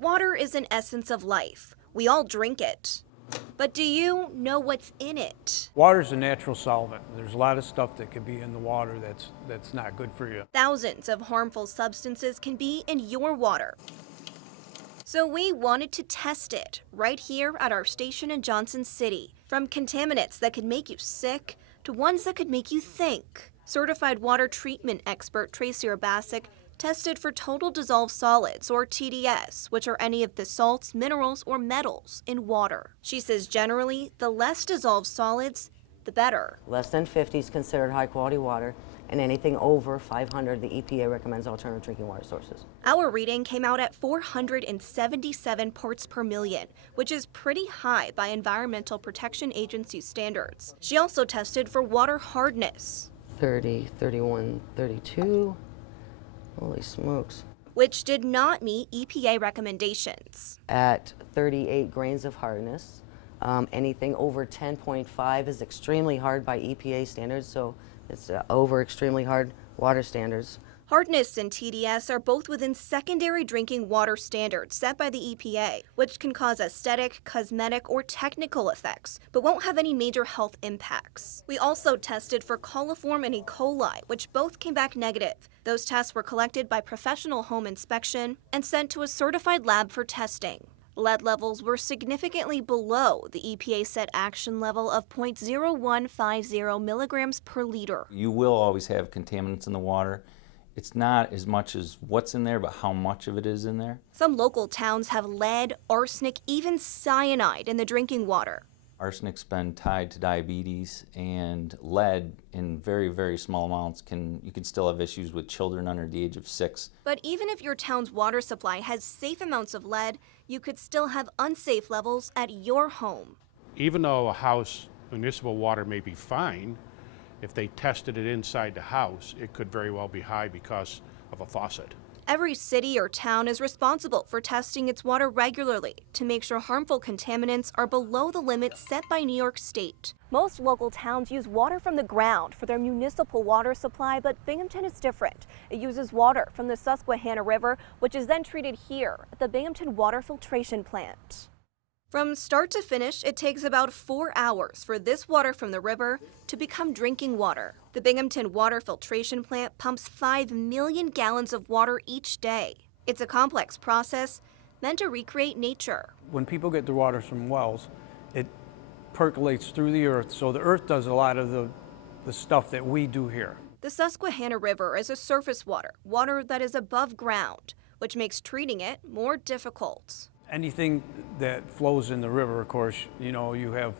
Water is an essence of life. We all drink it. But do you know what's in it? Water's a natural solvent. There's a lot of stuff that can be in the water that's not good for you. Thousands of harmful substances can be in your water. So we wanted to test it right here at our station in Johnson City. From contaminants that could make you sick to ones that could make you think. Certified water treatment expert Tracy Urbasic tested for total dissolved solids, or TDS, which are any of the salts, minerals, or metals in water. She says generally, the less dissolved solids, the better. Less than 50 is considered high quality water, and anything over 500, the EPA recommends alternative drinking water sources. Our reading came out at 477 parts per million, which is pretty high by Environmental Protection Agency standards. She also tested for water hardness. 30, 31, 32. Holy smokes. Which did not meet EPA recommendations. At 38 grains of hardness, anything over 10.5 is extremely hard by EPA standards, so it's over extremely hard water standards. Hardness and TDS are both within secondary drinking water standards set by the EPA, which can cause aesthetic, cosmetic, or technical effects, but won't have any major health impacts. We also tested for coliform and E. coli, which both came back negative. Those tests were collected by professional home inspection and sent to a certified lab for testing. Lead levels were significantly below the EPA set action level of 0.0150 milligrams per liter. You will always have contaminants in the water. It's not as much as what's in there, but how much of it is in there. Some local towns have lead, arsenic, even cyanide in the drinking water. Arsenic's been tied to diabetes, and lead in very, very small amounts you can still have issues with children under the age of 6. But even if your town's water supply has safe amounts of lead, you could still have unsafe levels at your home. Even though a house municipal water may be fine, if they tested it inside the house, it could very well be high because of a faucet. Every city or town is responsible for testing its water regularly to make sure harmful contaminants are below the limits set by New York State. Most local towns use water from the ground for their municipal water supply, but Binghamton is different. It uses water from the Susquehanna River, which is then treated here at the Binghamton Water Filtration Plant. From start to finish, it takes about 4 hours for this water from the river to become drinking water. The Binghamton Water Filtration Plant pumps 5 million gallons of water each day. It's a complex process meant to recreate nature. When people get their water from wells, it percolates through the earth, so the earth does a lot of the stuff that we do here. The Susquehanna River is a surface water that is above ground, which makes treating it more difficult. Anything that flows in the river, of course, you know, you have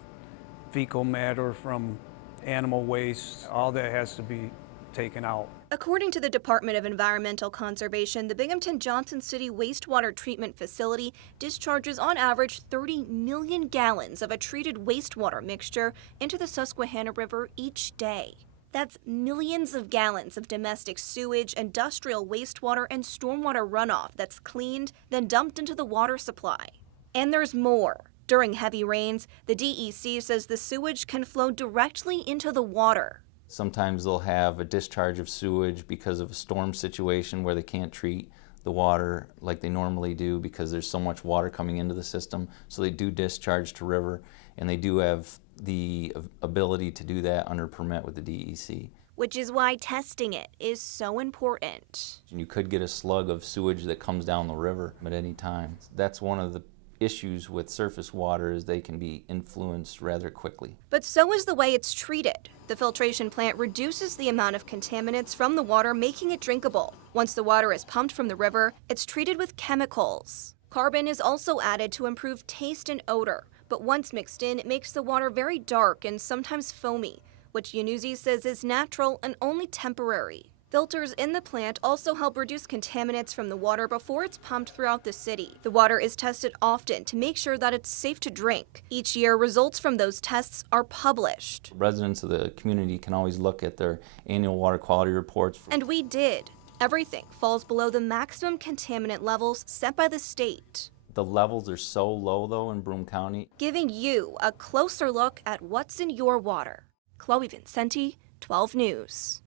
fecal matter from animal waste, all that has to be taken out. According to the Department of Environmental Conservation, the Binghamton Johnson City Wastewater Treatment Facility discharges on average 30 million gallons of a treated wastewater mixture into the Susquehanna River each day. That's millions of gallons of domestic sewage, industrial wastewater, and stormwater runoff that's cleaned, then dumped into the water supply. And there's more. During heavy rains, the DEC says the sewage can flow directly into the water. Sometimes they'll have a discharge of sewage because of a storm situation where they can't treat the water like they normally do because there's so much water coming into the system. So they do discharge to river, and they do have the ability to do that under permit with the DEC. Which is why testing it is so important. You could get a slug of sewage that comes down the river at any time. That's one of the issues with surface water, is they can be influenced rather quickly. But so is the way it's treated. The filtration plant reduces the amount of contaminants from the water, making it drinkable. Once the water is pumped from the river, it's treated with chemicals. Carbon is also added to improve taste and odor, but once mixed in, it makes the water very dark and sometimes foamy, which Yanuzzi says is natural and only temporary. Filters in the plant also help reduce contaminants from the water before it's pumped throughout the city. The water is tested often to make sure that it's safe to drink. Each year, results from those tests are published. Residents of the community can always look at their annual water quality reports. And we did. Everything falls below the maximum contaminant levels set by the state. The levels are so low, though, in Broome County, Giving you a closer look at what's in your water. Chloe Vincenti, 12 News.